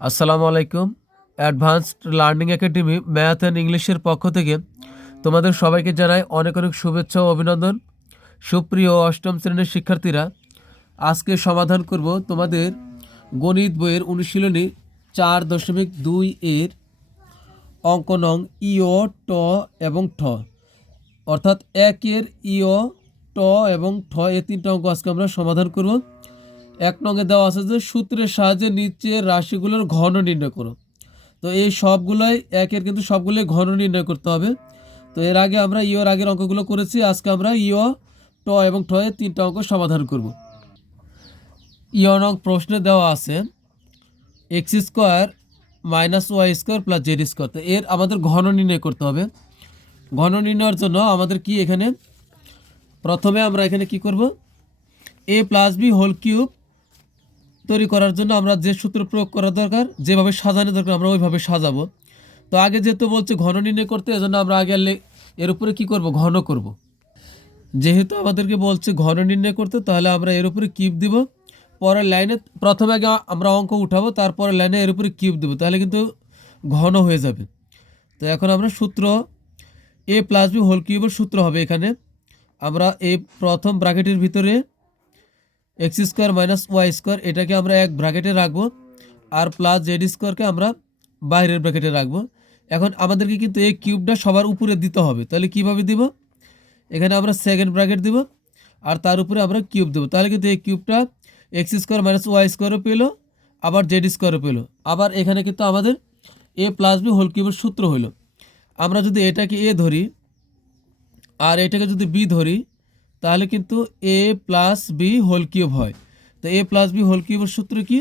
আসসালামু আলাইকুম। Advanced learning academy math and ইংলিশের পক্ষ থেকে তোমাদের সবাইকে জানাই অনেক অনেক শুভেচ্ছা ও অভিনন্দন। সুপ্রিয় অষ্টম শ্রেণির শিক্ষার্থীরা, আজকে সমাধান করব তোমাদের গণিত বইয়ের অনুশীলনী চার দশমিক দুই এর অঙ্ক নং ইও ট এবং ঠ। অর্থাৎ একের ইও ট এবং ঠ এ তিনটা অঙ্ক আজকে আমরা সমাধান করব। এক নঙ্গে দেওয়া আছে যে সূত্রের সাহায্যে নিচের রাশিগুলোর ঘন নির্ণয় করো। তো এই সবগুলোই একের কিন্তু সবগুলোই ঘন নির্ণয় করতে হবে। তো এর আগে আমরা ইওর আগের অঙ্কগুলো করেছি, আজকে আমরা ইয় ট এবং ঠ এর তিনটা অঙ্ক সমাধান করব। ইও নং প্রশ্নে দেওয়া আছে, X square minus Y square plus Z square. তো এর আমাদের ঘন নির্ণয় করতে হবে। ঘন নির্ণয়ের জন্য আমাদের কি এখানে, প্রথমে আমরা এখানে কি করব? A plus B whole cube তৈরি করার জন্য আমরা যে সূত্র প্রয়োগ করা দরকার, যেভাবে সাজানো দরকার, আমরা ওইভাবে সাজাবো। তো আগে যেহেতু বলছে ঘন নির্ণয় করতে, এজন্য আমরা আগে এর উপরে কি করব? ঘন করব। যেহেতু আমাদেরকে বলছে ঘন নির্ণয় করতে, তাহলে আমরা এর উপরে কিউব দিব। পরের লাইনে প্রথমে আগে আমরা অঙ্ক উঠাবো তারপরে লাইনে এর উপরে কিউব দেবো, তাহলে কিন্তু ঘন হয়ে যাবে। তো এখন আমরা সূত্র এ প্লাস বি হোল কিউবের সূত্র হবে এখানে। আমরা এই প্রথম ব্র্যাকেটের ভিতরে X square minus Y square, এটাকে আমরা এক ব্র্যাকেটে রাখব, আর প্লাস জেড স্কোয়ারকে আমরা বাইরের ব্র্যাকেটে রাখব। এখন আমাদেরকে কিন্তু এই কিউবটা সবার উপরে দিতে হবে। তাহলে কীভাবে দিব? এখানে আমরা সেকেন্ড ব্র্যাকেট দিব, আর তার উপরে আমরা কিউব দেবো। তাহলে কিন্তু এই কিউবটা এক্স স্কোয়ার মাইনাস ওয়াই স্কোয়ারও পেল, আবার জেড স্কোয়ারও পেল। আবার এখানে কিন্তু আমাদের এ প্লাস বি হোল কিউবের সূত্র হইল। আমরা যদি এটাকে এ ধরি, আর এটাকে যদি বি ধরি তাহলে কিন্তু A plus B whole cube হয়। তো এ প্লাস বি হোল কিউবের সূত্র কি?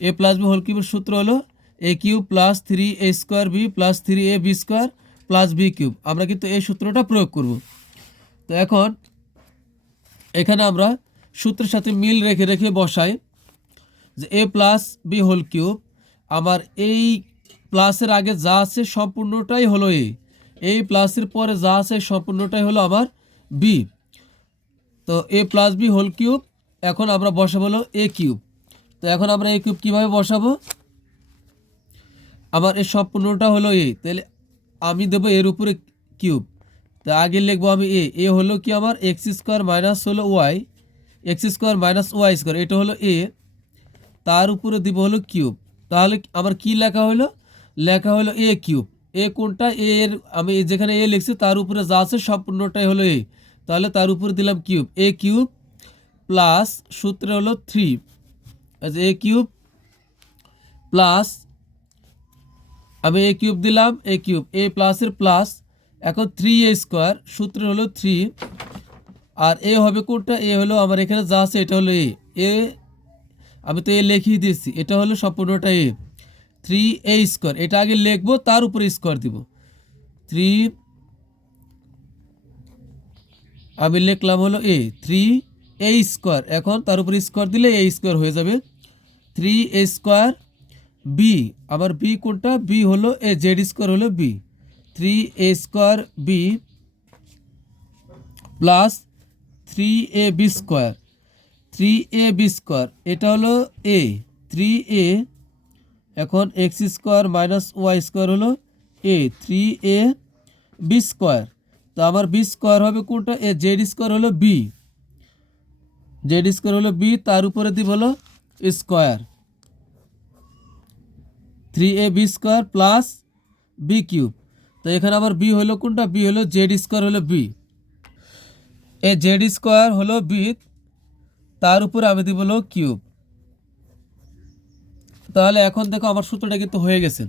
এ প্লাস বি হোল কিউবের সূত্র হলো A cube plus three A square B plus three A B square plus B cube আমরা কিন্তু এই সূত্রটা প্রয়োগ করব। তো এখন এখানে আমরা সূত্রের সাথে মিল রেখে রেখে বসাই যে A plus B whole cube আমার এই প্লাসের আগে যা আছে সম্পূর্ণটাই হলো এ এই প্লাসের পরে যা আছে সম্পূর্ণটাই হলো আমার বি তো A plus B whole cube এখন আমরা বসাবো হলো এ কিউব তো এখন আমরা এ কিউব কীভাবে বসাবো? আমার এই সম্পূর্ণটা হলো এ তাহলে আমি দেবো এর উপরে কিউব তো আগে লিখব আমি এ এ হলো কি আমার এক্স স্কোয়ার মাইনাস হলো Y X square minus Y square এটা হলো এ তার উপরে দিব হলো কিউব তাহলে আমার কি লেখা হলো? লেখা হলো এ কিউব এ কোনটা? এ এর, আমি যেখানে এ লিখছি, তার উপরে যা আছে সম্পূর্ণটাই হলো এ তাহলে তার উপরে দিলাম কিউব। এ কিউব প্লাস সূত্রে হলো থ্রি। আচ্ছা এ কিউব প্লাস, আমি এ কিউব দিলাম, এ কিউব। এ প্লাসের প্লাস, এখন থ্রি এ স্কোয়ার, সূত্র হলো থ্রি। আর এ হবে কোনটা? এ হলো আমার এখানে যা আছে, এটা হলো এ। এ, আমি তো এ লিখিয়ে দিয়েছি, এটা হলো সম্পূর্ণটা এ। থ্রি এ স্কোয়ার, এটা আগে লিখব, তার উপরে স্কোয়ার দিব। থ্রি আমি লিখলাম হলো এ থ্রি এ স্কোয়ার এখন তার উপরে স্কোয়ার দিলে এ স্কোয়ার হয়ে যাবে। থ্রি এ স্কোয়ার বি আবার বি কোনটা? বি হলো এ জেড স্কোয়ার হলো B three A square B plus three A B square three A B square এটা হলো এ থ্রি এ এখন X square minus Y square হলো A three A B square তো আমার বি স্কোয়ার হবে কোনটা? এ জেড স্কোয়ার হলো বি জেড স্কোয়ার হলো বি তার উপরে দিব হলো square three A B square plus B cube তো এখানে আবার বি হলো কোনটা? বি হলো জেড স্কোয়ার হলো বি এ জেড স্কোয়ার হলো বি তার উপরে আমি দিব হলো কিউব তাহলে এখন দেখো আমার সূত্রটা কিন্তু হয়ে গেছে।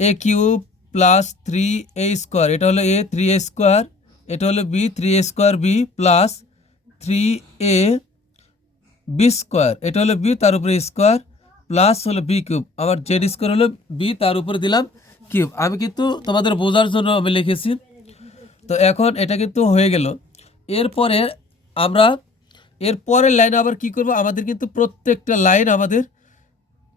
A cube plus three A square এটা হলো এ থ্রি এ স্কোয়ার এটা হলো B three A square B plus three A B square এটা হলো বি তার উপরে স্কোয়ার প্লাস হলো বি কিউব আমার জেড স্কোয়ার হলো বি তার উপরে দিলাম কিউব আমি কিন্তু তোমাদের বোঝার জন্য আমি লিখেছি। তো এখন এটা কিন্তু হয়ে গেল। এরপরে আমরা এর পরের লাইন আবার কি করব? আমাদের কিন্তু প্রত্যেকটা লাইন আমাদের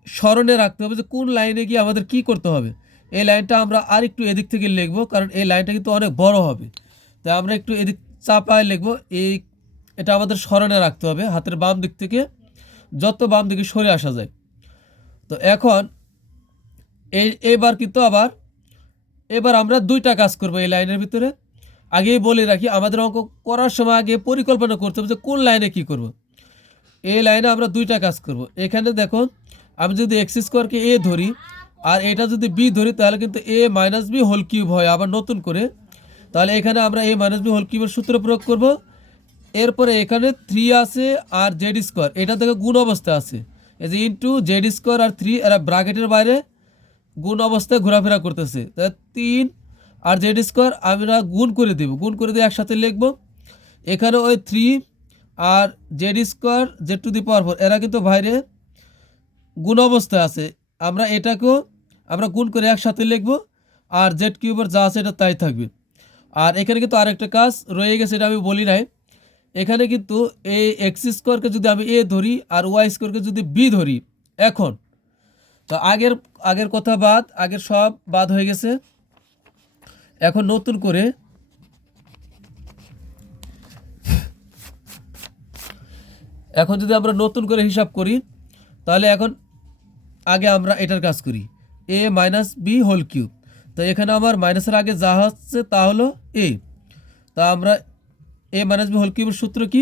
স্মরণে রাখতে হবে যে কোন লাইনে গিয়ে আমাদের কি করতে হবে। এই লাইনটা আমরা আর একটু এদিক থেকে লিখব, কারণ এই লাইনটা কিন্তু অনেক বড় হবে তাই আমরা একটু এদিক চাপায় লিখব, এই এটা আমাদের স্মরণে রাখতে হবে, হাতের বাম দিক থেকে যত বাম দিকে সরে আসা যায় তো এখন এই, এবার কিন্তু আবার, এবার আমরা দুইটা কাজ করব এই লাইনের ভিতরে আগেই বলে রাখি, আমাদের অঙ্ক করার সময় আগে পরিকল্পনা করতে হবে যে কোন লাইনে কি করব। এই লাইনে আমরা দুইটা কাজ করব। এখানে দেখো, আমি যদি এক্স স্কোয়ারকে এ ধরি আর এটা যদি বি ধরি, তাহলে কিন্তু A minus B whole cube হয়। আবার নতুন করে, তাহলে এখানে আমরা এ মাইনাস বি হোল কিউবের সূত্র প্রয়োগ করব। এরপরে এখানে থ্রি আছে আর জেড স্কোয়ার এটা থেকে গুণ অবস্থা আছে। এই যে ইন্টু জেড স্কোয়ার আর থ্রি এরা ব্রাকেটের বাইরে গুণ অবস্থায় ঘোরাফেরা করতেছে। তাহলে তিন আর জেড স্কোয়ার আমরা গুণ করে দেব। গুণ করে দিয়ে একসাথে লিখব। এখানে ওই three R Z square Z to the power four এরা কিন্তু বাইরে গুণ অবস্থায় আছে। আমরা এটাকেও আমরা গুণ করে একসাথে লিখব, আর জেড কিউবের যা আছে এটা তাই থাকবে। আর এখানে কিন্তু আরেকটা কাজ রয়ে গেছে, এটা আমি বলি নাই। এখানে কিন্তু এই এক্স স্কোয়ারকে যদি আমি এ ধরি আর ওয়াই স্কোয়ারকে যদি বি ধরি, এখন, তো আগের আগের কথা বাদ, আগের সব বাদ হয়ে গেছে। এখন নতুন করে এখন যদি আমরা নতুন করে হিসাব করি, তাহলে এখন আগে আমরা এটার কাজ করি। A minus B whole cube তো এখানে আমার মাইনাসের আগে যা হচ্ছে তা হলো এ তা আমরা এ মাইনাস বি হোল কিউবের সূত্র কি?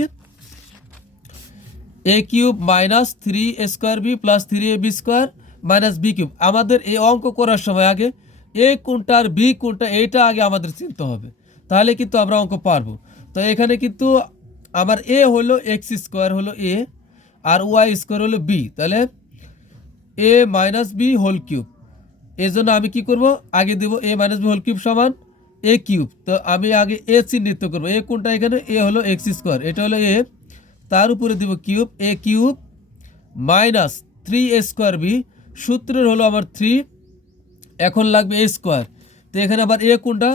A cube minus three A square B plus three A B square minus B cube আমাদের এই অঙ্ক করার সময় আগে এ কোনটা আর বি কোনটা এইটা আগে আমাদের চিনতে হবে। তাহলে কিন্তু আমরা অঙ্ক পারব। তো এখানে কিন্তু আমার এ হলো এক্স স্কোয়ার হলো এ আর ওয়াই স্কোয়ার হলো বি তাহলে A minus B whole cube এই জন্য আমি কি করব? আগে দেব A minus B whole cube সমান এ কিউব তো আমি আগে এ চিহ্নিত করব। এ কোনটা এখানে? এ হলো এক্স স্কোয়ার এটা হলো এ তার উপরে দিব cube A cube minus three A square B সূত্রের হলো আমার থ্রি এখন লাগবে এ স্কোয়ার তো এখানে আবার এ কোনটা?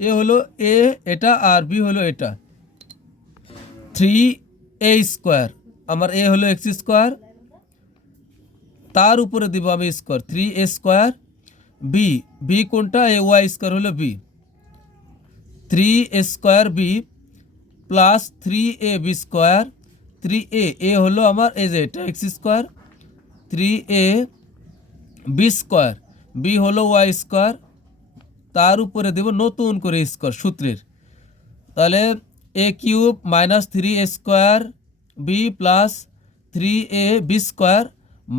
এ হলো এ এটা আর বি হলো এটা। থ্রি এ স্কোয়ার আমার এ হলো এক্স স্কোয়ার তার উপরে দিব আমি square three A square B B কোনটা? এ ওয়াই স্কোয়ার হলো B three A square B plus three A B square three A A হলো আমার এই যে এটা X square three A B square B হলো ওয়াই স্কোয়ার তার উপরে দেব নতুন করে স্কোয়ার সূত্রের। তাহলে A cube minus three A square B plus three A B square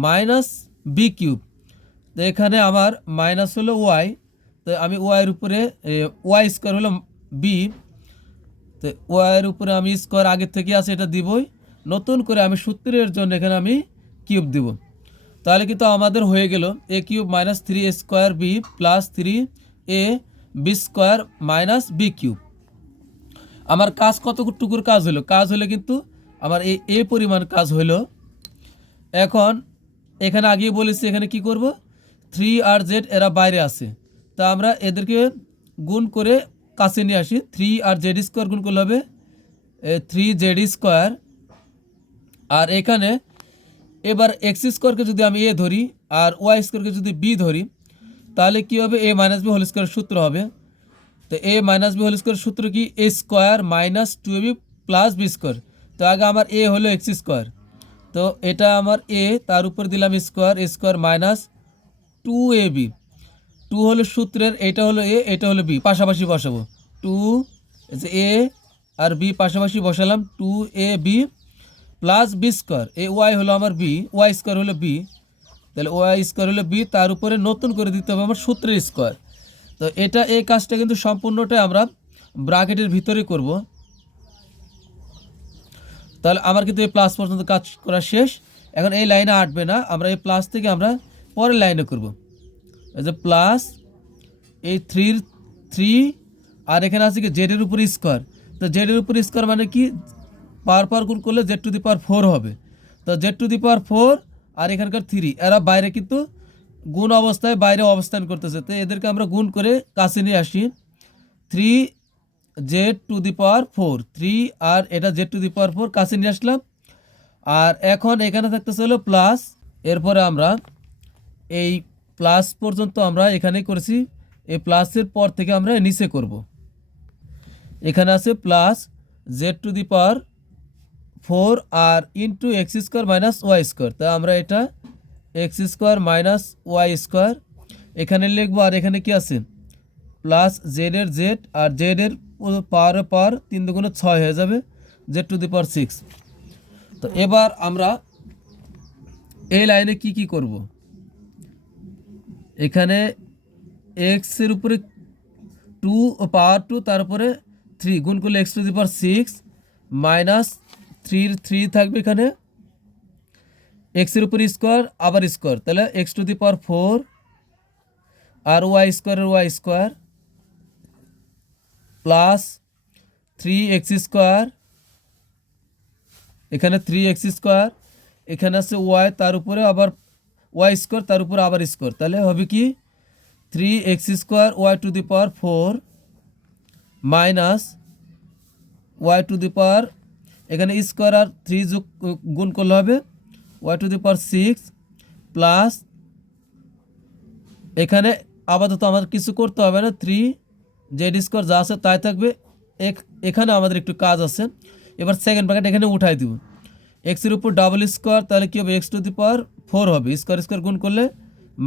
minus B cube তো এখানে আমার মাইনাস হলো ওয়াই তো আমি ওয়াইয়ের উপরে ওয়াই স্কোয়ার হলো বি তো ওয়াইয়ের উপরে আমি স্কোয়ার আগের থেকে আছে এটা দিবই। নতুন করে আমি সূত্রের জন্য এখানে আমি কিউব দিব। তাহলে কিন্তু আমাদের হয়ে গেল A cube minus three A square B plus three A B square minus B cube আমার কাজ কতটুকুর কাজ হলো? কাজ হলে কিন্তু আমার এই এ পরিমাণ কাজ হলো। এখন এখানে আগেই বলেছি এখানে কি করব? থ্রি আর জেড এরা বাইরে আছে। তা আমরা এদেরকে গুণ করে কাছে নিয়ে আসি। থ্রি আর জেড স্কোয়ার গুণ করলে হবে থ্রি জেড স্কোয়ার। আর এখানে এবার এক্স স্কোয়ারকে যদি আমি এ ধরি আর ওয়াই স্কোয়ারকে যদি বি ধরি, তাহলে কী হবে? A minus B whole square সূত্র হবে। তো A minus B whole square সূত্র কি? A square minus two B plus B square. তো আগে আমার এ হলো এক্স স্কোয়ার। তো এটা আমার এ, তার উপর দিলাম square square minus two A B two হলো সূত্রের, এটা হলো এ এটা হলো বি পাশাপাশি বসাবো। টু এ আর বি পাশাপাশি বসালাম two A B plus B square A Y হলো আমার বি ওয়াই স্কোয়ার হলো বি তাহলে ওয়াই স্কোয়ার হলো বি তার উপরে নতুন করে দিতে হবে আমার সূত্রের স্কোয়ার তো এটা, এই কাজটা কিন্তু সম্পূর্ণটাই আমরা ব্রাকেটের ভিতরে করব। তাহলে আমার কিন্তু এই প্লাস পর্যন্ত কাজ করা শেষ। এখন এই লাইনে আটবে না, আমরা এই প্লাস থেকে আমরা পরের লাইনে করব। এই যে প্লাস এই থ্রির থ্রি আর এখানে আছে কি জেডের উপর স্কোয়ার তো জেডের উপর স্কোয়ার মানে কি? পার পাওয়ার গুণ করলে Z to the power four হবে। তো Z to the power four আর এখানকার থ্রি এরা বাইরে কিন্তু গুণ অবস্থায় বাইরে অবস্থান করতেছে। তো এদেরকে আমরা গুণ করে কাছে নিয়ে আসি। Three Z to the power four three আর এটা Z to the power four কাছে নিয়ে আসলাম। আর এখন এখানে থাকতেছে হলো প্লাস এরপরে আমরা এই প্লাস পর্যন্ত আমরা এখানে করেছি। এই প্লাসের পর থেকে আমরা নিচে করব। এখানে আছে plus Z to the power four R into X square minus Y square তা আমরা এটা X square minus Y square এখানে লিখব আর এখানে কি আছে? প্লাস জেডের জেড আর জেডের পাওয়ারে পাওয়ার তিন দুগুণে ছয় হয়ে যাবে। Z to the power six তো এবার আমরা এই লাইনে কি কি করব? এখানে এক্সের উপরে টু পাওয়ার টু তারপরে থ্রি গুণ করলে X to the power six minus থ্রির থ্রি থাকবে এখানে। এক্সের উপর স্কোয়ার আবার স্কোয়ার তাহলে X to the power four R Y স্কোয়ারের Y square plus three X square এখানে থ্রি এক্স স্কোয়ার এখানে আছে ওয়াই তার উপরে আবার ওয়াই স্কোয়ার, তার উপরে আবার স্কোয়ার। তাহলে হবে কি? Three X square Y to the power four minus Y to the power, এখানে স্কোয়ার আর থ্রি যোগ, গুণ করলে হবে Y to the power six plus, এখানে আপাতত আমাদের কিছু করতে হবে না। থ্রি জেড স্কোয়ার যা আছে তাই থাকবে। এখানে আমাদের একটু কাজ আছে। এবার সেকেন্ড ব্র্যাকেট এখানে উঠাই দিব। এক্সের উপর ডাবল স্কোয়ার তাহলে কী হবে? X to the power four হবে। স্কোয়ার স্কোয়ার গুণ করলে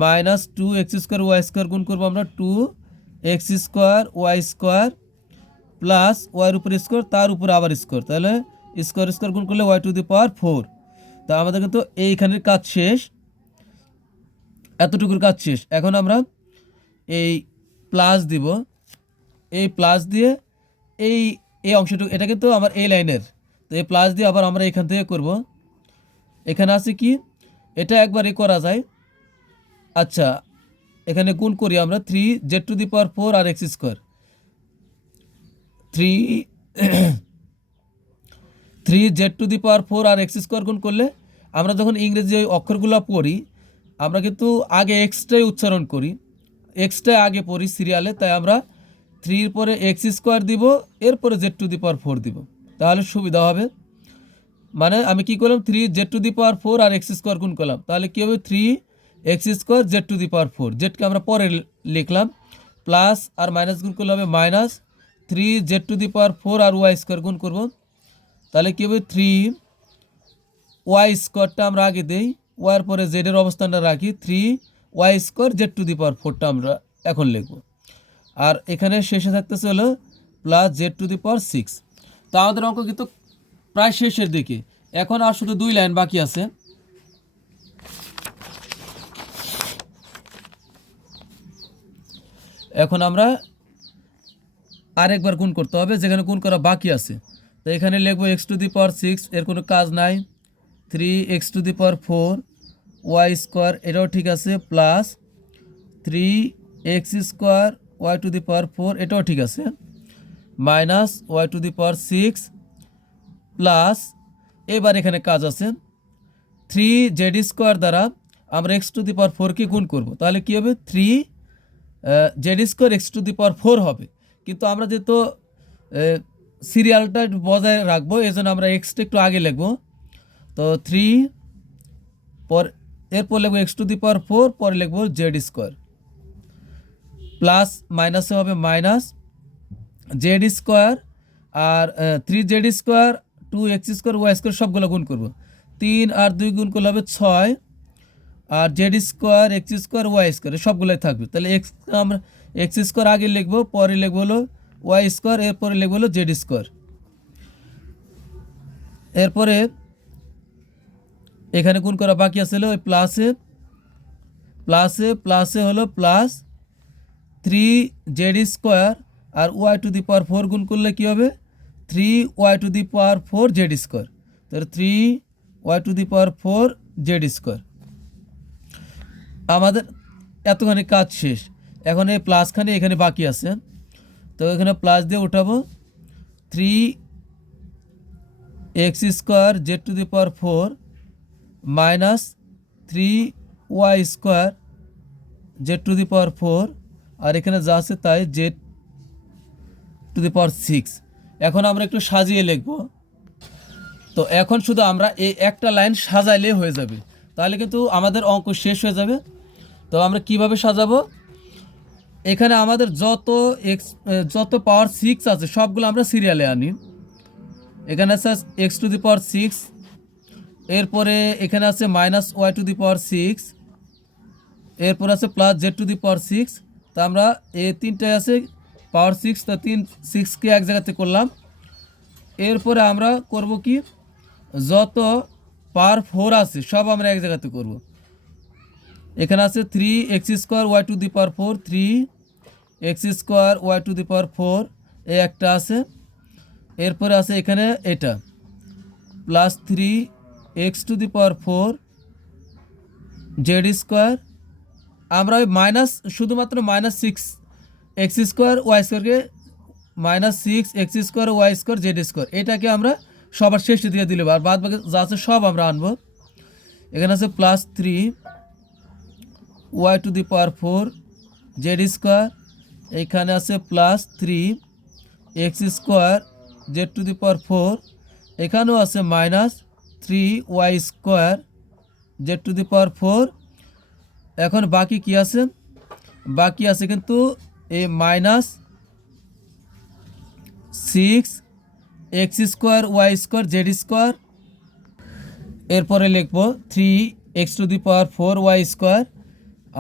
minus two X square Y square গুণ করব আমরা two X square Y square plus ওয়াইয়ের উপর স্কোয়ার তার উপর আবার স্কোয়ার তাহলে স্কোয়ার স্কোয়ার গুণ করলে Y to the power four তা আমাদের কিন্তু এইখানের কাজ শেষ। এতটুকুর কাজ শেষ। এখন আমরা এই প্লাস দিব। এই প্লাস দিয়ে এই এই অংশটুকু, এটা কিন্তু আমার এই লাইনের। তো এই প্লাস দিয়ে আবার আমরা এখান থেকে করব। এখানে আছে কি? এটা একবারই করা যায়। আচ্ছা এখানে গুণ করি আমরা three Z to the power four R X square three three Z to the power four R x square গুণ করলে আমরা যখন ইংরেজি ওই অক্ষরগুলো পড়ি, আমরা কিন্তু আগে এক্সটাই উচ্চারণ করি। এক্সটাই আগে পড়ি সিরিয়ালে তাই আমরা থ্রির পরে এক্স স্কোয়ার দিব, এরপরে Z to the power four দিব। তাহলে সুবিধা হবে। মানে আমি কি করলাম? Three Z to the power four R x square গুণ করলাম। তাহলে কী হবে? Three X square Z to the power four জেডকে আমরা পরে লিখলাম। প্লাস আর মাইনাস গুণ করলে হবে minus three Z to the power four R Y square গুণ করব। তাহলে কী হবে? থ্রি ওয়াই স্কোয়ারটা আমরা আগে দেই। ওয়ার পরে জেডের অবস্থানটা রাখি। Three Y square Z to the power ফোরটা আমরা এখন লিখব। আর এখানে শেষে থাকতেছে হলো plus Z to the power six তো আমাদের অঙ্ক কিন্তু প্রায় শেষের দিকে। এখন আর শুধু দুই লাইন বাকি আছে। এখন আমরা আরেকবার গুণ করতে হবে, যেখানে গুণ করা বাকি আছে। তো এখানে লিখব X to the power six এর কোনো কাজ নাই। Three X to the power four Y square এটাও ঠিক আছে plus three X square Y to the power four এটাও ঠিক আছে। Minus Y to the power six plus, এবার এখানে কাজ আছে থ্রি জেড স্কোয়ার দ্বারা আমরা এক্স টু দি পাওয়ার ফোরকে গুণ করব। তাহলে কী হবে? Three Z square X to the power four হবে। কিন্তু আমরা যেহেতু সিরিয়ালটা বজায় রাখব এই জন্য আমরা এক্সটা একটু আগে লিখব। তো থ্রি, পর, এরপর লিখব X to the power four, পরে লিখব জেড স্কোয়ার। প্লাস, মাইনাসে হবে মাইনাস জেড স্কোয়ার আর three Z square, two X square, Y square, সবগুলো গুণ করব। তিন আর দুই গুণ করলে হবে ছয় আর Z square, X square, Y square সবগুলোই থাকবে। তাহলে এক্স, আমরা এক্স স্কোয়ার আগে লিখব, পরে লিখব হলো ওয়াই স্কোয়ার, এরপরে লিখব হলো জেড স্কোয়ার। এরপরে এখানে কোন করা বাকি আছে হলো ওই প্লাসে প্লাসে প্লাসে হলো plus three Z square R Y to the power four গুণ করলে কী হবে? Three Y to the power four Z square তাহলে three Y to the power four Z square আমাদের এতখানি কাজ শেষ। এখন এই প্লাসখানে এখানে বাকি আছে। তো এখানে প্লাস দিয়ে উঠাবো। Three X square Z to the power four minus three Y square Z to the power four আর এখানে যা আছে তাই Z to the power six এখন আমরা একটু সাজিয়ে লিখব। তো এখন শুধু আমরা এই একটা লাইন সাজাইলে হয়ে যাবে। তাহলে কিন্তু আমাদের অঙ্ক শেষ হয়ে যাবে। তো আমরা কীভাবে সাজাবো? এখানে আমাদের যত এক্স যত পাওয়ার সিক্স আছে, সবগুলো আমরা সিরিয়ালে আনি। এখানে আছে X to the power six এরপরে এখানে আছে minus Y to the power six এরপর আছে plus Z to the power six তা আমরা এ তিনটায় আছে পাওয়ার সিক্স তা তিন সিক্সকে এক জায়গাতে করলাম। এরপরে আমরা করব কি? যত পাওয়ার ফোর আছে, সব আমরা এক জায়গাতে করব। এখানে আছে three X square Y to the power four three X square Y to the power four এই একটা আছে। এরপরে আছে এখানে এটা plus three X to the power four Z square আমরা ওই মাইনাস শুধুমাত্র minus six X square, Y স্কোয়ারকে minus six, X square, Y square, Z square. এটাকে আমরা সবার শেষে দিয়ে দিলে আর বাদ বাকি যা আছে সব আমরা আনব। এখানে আছে plus three Y to the power four Z square এখানে আছে plus three X square Z to the power four এখানেও আছে minus three Y square Z to the power four এখন বাকি কি আছে? বাকি আছে কিন্তু এ minus six X square Y square Z square এরপরে লিখব three X to the power four Y square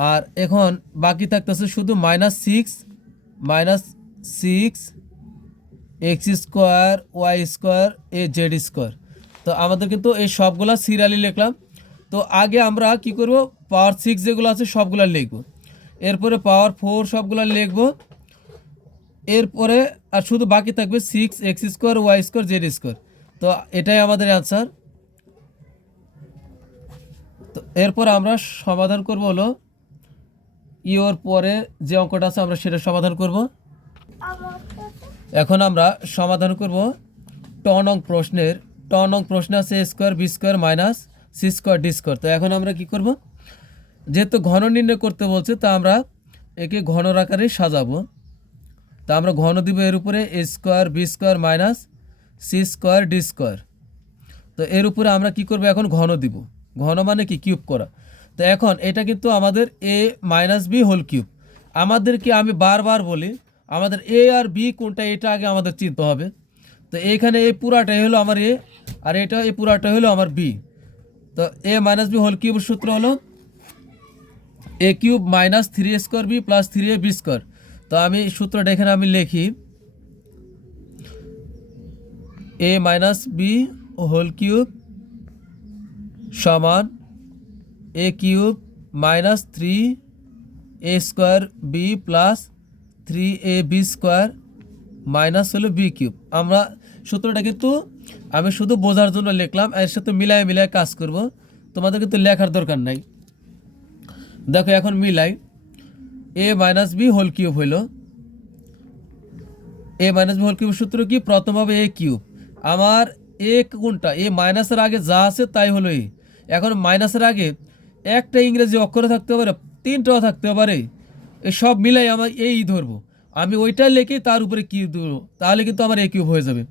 আর এখন বাকি থাকতেছে শুধু minus six minus six X square Y square A Z square তো আমাদের কিন্তু এই সবগুলা সিরিয়ালি লিখলাম। তো আগে আমরা কি করব? পাওয়ার সিক্স যেগুলো আছে সবগুলা লিখব। এরপরে পাওয়ার ফোর সবগুলো লিখব। এরপরে আর শুধু বাকি থাকবে six X square Y square Z square তো এটাই আমাদের অ্যান্সার তো এরপর আমরা সমাধান করব হলো ইওর পরে যে অঙ্কটা আছে আমরা সেটা সমাধান করব। এখন আমরা সমাধান করব টন নং প্রশ্নের। টন নং প্রশ্ন আছে square B square minus C square D square তো এখন আমরা কি করব? যেহেতু ঘন নির্ণয় করতে বলছে, তা আমরা একে ঘন আকারে সাজাবো। তা আমরা ঘন দিব এর উপরে A square B square minus C square D square তো এর উপরে আমরা কি করব এখন? ঘন দিব। ঘন মানে কি? কিউব করা। তো এখন এটা কিন্তু আমাদের A minus B whole cube আমাদেরকে আমি বারবার বলি, আমাদের এ আর বি কোনটা, এটা আগে আমাদের চিনতে হবে। তো এইখানে এই পুরাটাই হলো আমার এ আর এটা, এই পুরাটাই হলো আমার বি তো এ মাইনাস বি হোল কিউবের সূত্র হলো A cube minus three square, B plus three A B square. তো আমি সূত্রটা এখানে আমি লিখি। A minus B whole cube সমান A cube minus three A square, B plus three A B square minus হলো বি কিউব। আমরা সূত্রটা কিন্তু আমি শুধু বোঝার জন্য লিখলাম এর সাথে মিলায় মিলায় কাজ করব। তোমাদের কিন্তু লেখার দরকার নাই। দেখো, এখন মিলাই A minus B whole cube হইল। A minus B whole cube সূত্র কি? প্রথম হবে এ কিউব আমার এ কোনটা? এ মাইনাসের আগে যা আছে তাই হলো এ এখন মাইনাসের আগে একটা ইংরেজি অক্ষর থাকতে পারে, তিনটাও থাকতে পারে। এ সব মিলাই আমার এই ধরবো। আমি ওইটা লিখে তার উপরে কিউব দেবো তাহলে কিন্তু আমার এ কিউব হয়ে যাবে।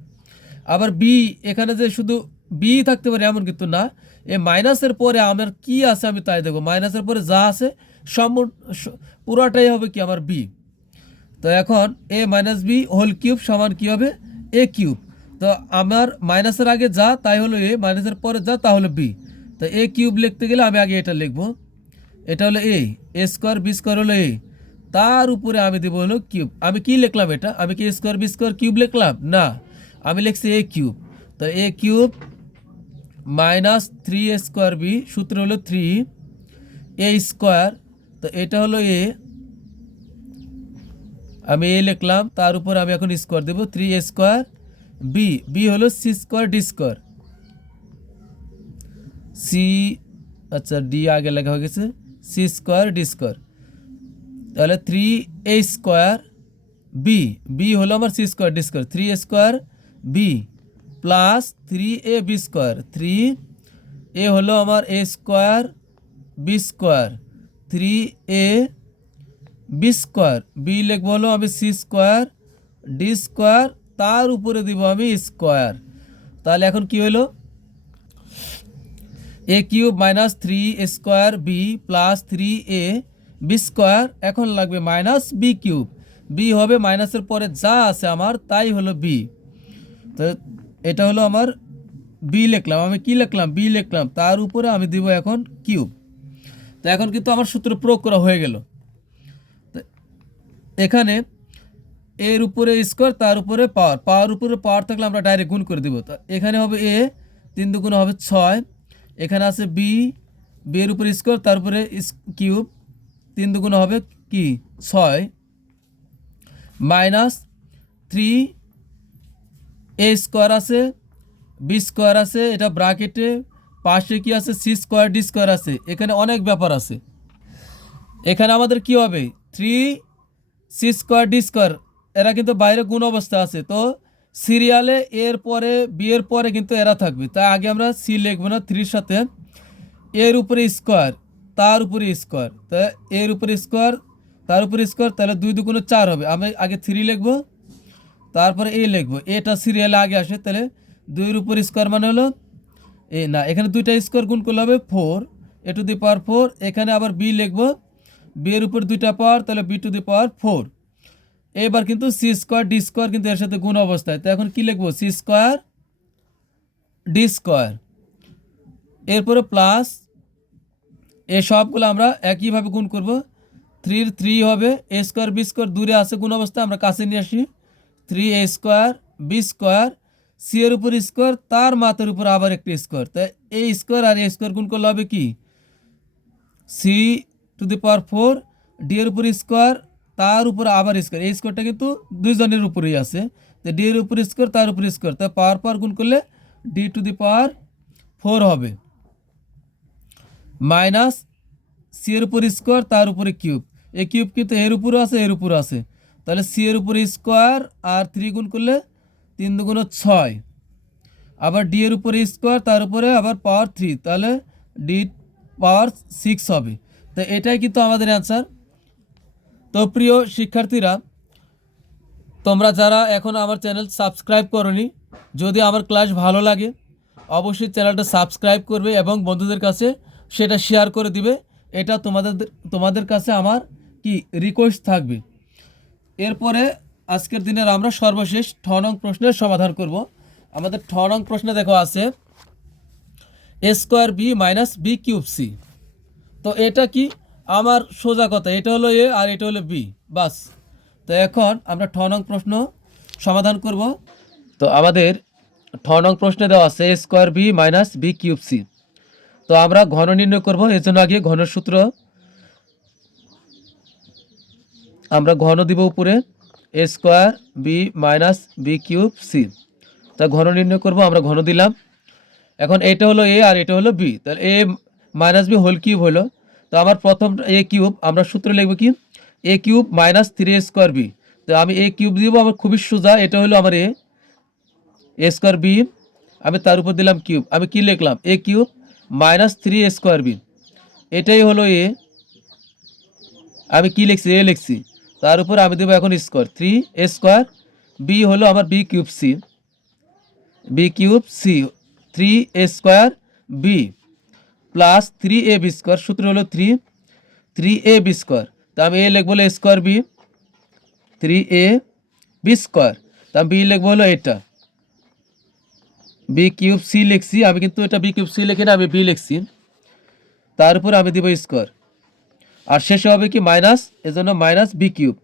আবার বি এখানে যে শুধু বি থাকতে পারে এমন কিন্তু না। এ মাইনাসের পরে আমার কি আছে আমি তাই দেখব। মাইনাসের পরে যা আছে সম্পূর্ণ পুরাটাই হবে কি আমার বি তো এখন A minus B whole cube সমান কি হবে? এ কিউব তো আমার মাইনাসের আগে যা, তাই হলো এ মাইনাসের পরে যা, তা হলো বি তো এ কিউব লিখতে গেলে আমি আগে এটা লিখব। এটা হলো A A square B square হলো এ তার উপরে আমি দেবো হলো কিউব আমি কি লিখলাম এটা? আমি কি স্কোয়ার বি স্কোয়ার কিউব লিখলাম? না। আমি লিখছি এ কিউব তো A cube minus three square B, সূত্র হলো থ্রি এ স্কোয়ার। তো এটা হলো এ। আমি এ লিখলাম, তার উপর আমি এখন স্কোয়ার দেবো, থ্রি স্কোয়ার বি। বি হলো C square, D square. C আচ্ছা ডি আগে লেখা হয়ে গেছে। C square, D square. তাহলে three A square B. B হলো আমার C square, D square. Three square B. Plus three A B square three A হলো আমার A square B square three A B square B লিখব হলো আমি C square D square তার উপরে দিব আমি স্কোয়ার তাহলে এখন কি হলো? A cube minus three square B plus three A B square এখন লাগবে মাইনাস বি কিউব বি হবে মাইনাসের পরে যা আছে আমার, তাই হলো বি তো এটা হলো আমার বি লিখলাম। আমি কি লিখলাম? বি লিখলাম। তার উপরে আমি দিব এখন কিউব। তো এখন কিন্তু আমার সূত্র প্রয়োগ করা হয়ে গেল। এখানে এর উপরে স্কোয়ার তার উপরে পাওয়ার পাওয়ার উপরে পাওয়ার থাকলে আমরা ডাইরেক্ট গুণ করে দিব। তো এখানে হবে এ তিন দুগুণ হবে ছয়। এখানে আছে বি বি এর উপরে স্কোয়ার তার উপরে কিউব। তিন দুগুণ হবে কি? ছয়। মাইনাস থ্রি এ স্কোয়ার আছে বি স্কোয়ার আছে, এটা ব্রাকেটে পাশে কি আছে? সি স্কোয়ার ডি স্কোয়ার আছে। এখানে অনেক ব্যাপার আছে। এখানে আমাদের কি হবে? Three C square D square এরা কিন্তু বাইরে গুণ অবস্থা আছে? তো সিরিয়ালে এর পরে বি এর পরে কিন্তু এরা থাকবে। তাই আগে আমরা সি লিখব না থ্রির সাথে। এর উপরে স্কোয়ার তার উপরে স্কোয়ার তা এর উপরে স্কোয়ার তার উপরে স্কোয়ার তাহলে দুই দুগুণে চার হবে। আমি আগে থ্রি লিখব। তারপরে এ লিখব, এটা সিরিয়ালে আগে আসে, তাহলে দুইয়ের উপর স্কোয়ার মানে হলো, এ না, এখানে দুইটা স্কোয়ার গুণ করলে হবে four A to the power four এখানে আবার বি লিখব বি এর উপর দুইটা পাওয়ার তাহলে B to the power four এবার কিন্তু সি স্কোয়ার ডি স্কোয়ার কিন্তু এর সাথে গুণ অবস্থায়, তো এখন কি লিখব সি স্কোয়ার ডি স্কোয়ার এরপরে প্লাস এ সবগুলো আমরা একইভাবে গুণ করব থ্রির থ্রি হবে এ স্কোয়ার বি স্কোয়ার দূরে আছে গুণ অবস্থায়, আমরা কাছে নিয়ে আসি। Three A square B square C এর উপর স্কোয়ার তার মাথার উপর আবার একটা স্কোয়ার তাই এই স্কোয়ার আর এ স্কোয়ার গুণ করলে হবে কি? C to the power four D এর উপর স্কোয়ার তার উপর আবার স্কোয়ার এই স্কোয়ারটা কিন্তু দুইজনের উপরেই আছে। তো ডি এর উপর স্কোয়ার তার উপর স্কোয়ার তাই পাওয়ার পাওয়ার গুণ করলে D to the power four হবে। মাইনাস সি এর উপর স্কোয়ার তার উপরে কিউব এই কিউব কিন্তু এর উপরে আছে, এর উপরে আছে। তাহলে সি এর উপরে স্কোয়ার আর থ্রি গুণ করলে তিন দুগুণ ছয়। আবার ডি এর উপরে স্কোয়ার তার উপরে আবার পাওয়ার থ্রি তাহলে ডি পাওয়ার সিক্স হবে। তো এটাই কিন্তু আমাদের অ্যান্সার তো প্রিয় শিক্ষার্থীরা, তোমরা যারা এখন আমার চ্যানেল সাবস্ক্রাইব করনি, যদি আমার ক্লাস ভালো লাগে, অবশ্যই চ্যানেলটা সাবস্ক্রাইব করবে এবং বন্ধুদের কাছে সেটা শেয়ার করে দিবে। এটা তোমাদের তোমাদের কাছে আমার কি রিকোয়েস্ট থাকবে? এরপরে আজকের দিনের আমরা সর্বশেষ ঠ নং প্রশ্নের সমাধান করব। আমাদের ঠ নং প্রশ্নে দেখো আছে, A square B minus B cube C. তো এটা কি আমার সোজা কথা? এটা হলো এ আর এটা হলো বি, বাস। তো এখন আমরা ঠ নং প্রশ্ন সমাধান করব। তো আমাদের ঠ নং প্রশ্নে দেওয়া আছে, A square B minus B cube C. তো আমরা ঘন নির্ণয় করব, এর জন্য আগে ঘনের সূত্র আমরা ঘন দিব উপরে A square B minus B cube C তা ঘন নির্ণয় করব, আমরা ঘন দিলাম। এখন এটা হলো এ আর এটা হলো বি তাহলে A minus B whole cube হলো। তো আমার প্রথম এ কিউব আমরা সূত্র লিখব কি? A cube minus three square B তো আমি এ কিউব দিব, আমার খুবই সোজা, এটা হলো আমার এ এ স্কোয়ার বি আমি তার উপর দিলাম কিউব আমি কি লিখলাম? A cube minus three square B এটাই হলো এ আমি কি লিখছি? এ লিখছি। তার উপর আমি দেবো এখন square. Three A square B হলো আমার B cube C B cube C three A square B plus three A B square সূত্র হলো three three A B square তা আমি এ লিখব হলো square B three A B square তা B লিখব হলো এটা। বি কিউব সি লিখছি, আমি কিন্তু এটা বি কিউব সি লিখে না, আমি বি লিখছি। তার উপর আমি দিব স্কোয়ার আর শেষে হবে কি মাইনাস, এজন্য minus B cube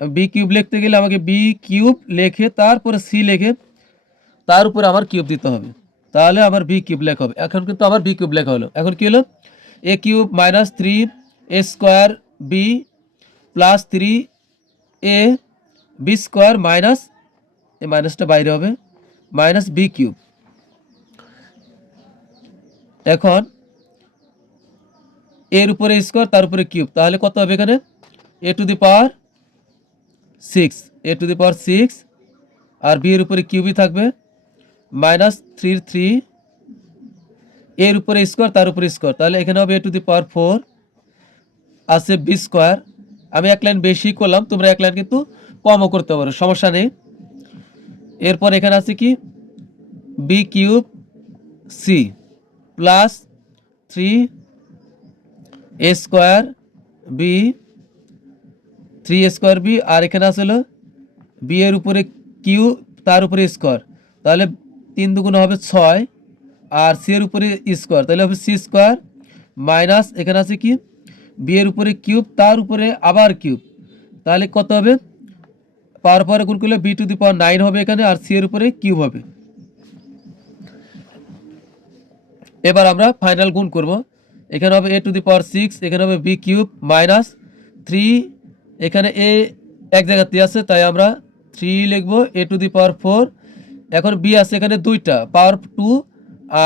B cube লিখতে গেলে আমাকে বি কিউব লেখে, তারপরে সি লিখে, তার উপরে আমার কিউব দিতে হবে। তাহলে আমার বি কিউব লেখা হবে। এখন কিন্তু আমার বি কিউব লেখা হলো। এখন কি হলো? A cube minus three A square B plus three A B square minus এই মাইনাসটা বাইরে হবে মাইনাস বি কিউব এখন এর উপরে স্কোয়ার তার উপরে কিউব তাহলে কত হবে এখানে? A to the power six A to the power six R B এর উপরে কিউবই থাকবে। মাইনাস থ্রির থ্রি এর উপরে স্কোয়ার তার উপরে স্কোয়ার তাহলে এখানে হবে A to the power four আছে বি স্কোয়ার আমি এক লাইন বেশি করলাম, তোমরা এক লাইন কিন্তু কমও করতে পারো, সমস্যা নেই। এরপর এখানে আছে কি? B cube C plus three A square B three square B আর এখানে আসলে বি এর উপরে কিউ তার উপরে স্কোয়ার তাহলে তিন দুগুণ হবে ছয়, আর সি এর উপরে স্কোয়ার তাহলে হবে সি স্কোয়ার মাইনাস এখানে আছে কি? বি এর উপরে কিউব তার উপরে আবার কিউব তাহলে কত হবে? পাওয়ার পরে গুণ করলে B to the power nine হবে এখানে, আর সি এর উপরে কিউব হবে। এবার আমরা ফাইনাল গুণ করব। এখানে হবে এ টু দি পাওয়ার সিক্স এখানে হবে বি কিউব মাইনাস থ্রি এখানে এ এক জায়গাতে আছে, তাই আমরা থ্রি লিখব A to the power four এখন বি আছে এখানে দুইটা পাওয়ার টু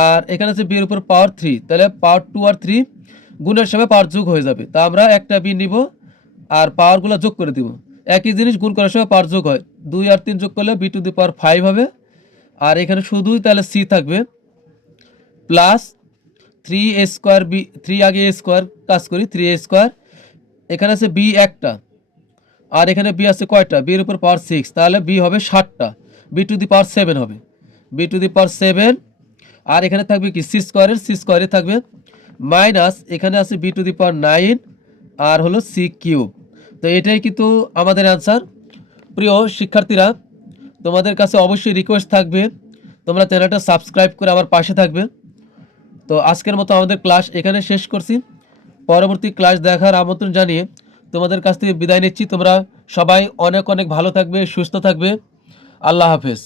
আর এখানে আছে বি এর উপর পাওয়ার থ্রি তাহলে পাওয়ার টু আর থ্রি গুণের সময় পাওয়ার যোগ হয়ে যাবে, তা আমরা একটা বি নিব, আর পাওয়ারগুলো যোগ করে দিব, একই জিনিস গুণ করার সময় পাওয়ার যোগ হয়, দুই আর তিন যোগ করলে B to the power five হবে, আর এখানে শুধুই তাহলে সি থাকবে plus three A square B three আগে এ স্কোয়ার কাজ করি থ্রি এ স্কোয়ার এখানে আছে বি একটা, আর এখানে বি আছে কয়টা? বির উপর পাওয়ার সিক্স তাহলে বি হবে ষাটটা। B to the power seven হবে। B to the power seven আর এখানে থাকবে কি? সি স্কোয়ারের সি স্কোয়ারে থাকবে মাইনাস এখানে আছে B to the power nine আর হলো সি কিউব তো এটাই কিন্তু আমাদের অ্যান্সার প্রিয় শিক্ষার্থীরা, তোমাদের কাছে অবশ্যই রিকোয়েস্ট থাকবে। তোমরা চ্যানেলটা সাবস্ক্রাইব করে আমার পাশে থাকবে। তো আজকের মতো আমাদের ক্লাস এখানে শেষ করছি। পরবর্তী ক্লাস দেখার আমন্ত্রণ জানিয়ে তোমাদের কাছ থেকে বিদায় নিচ্ছি। তোমরা সবাই অনেক অনেক ভালো থাকবে, সুস্থ থাকবে। আল্লাহ হাফেজ।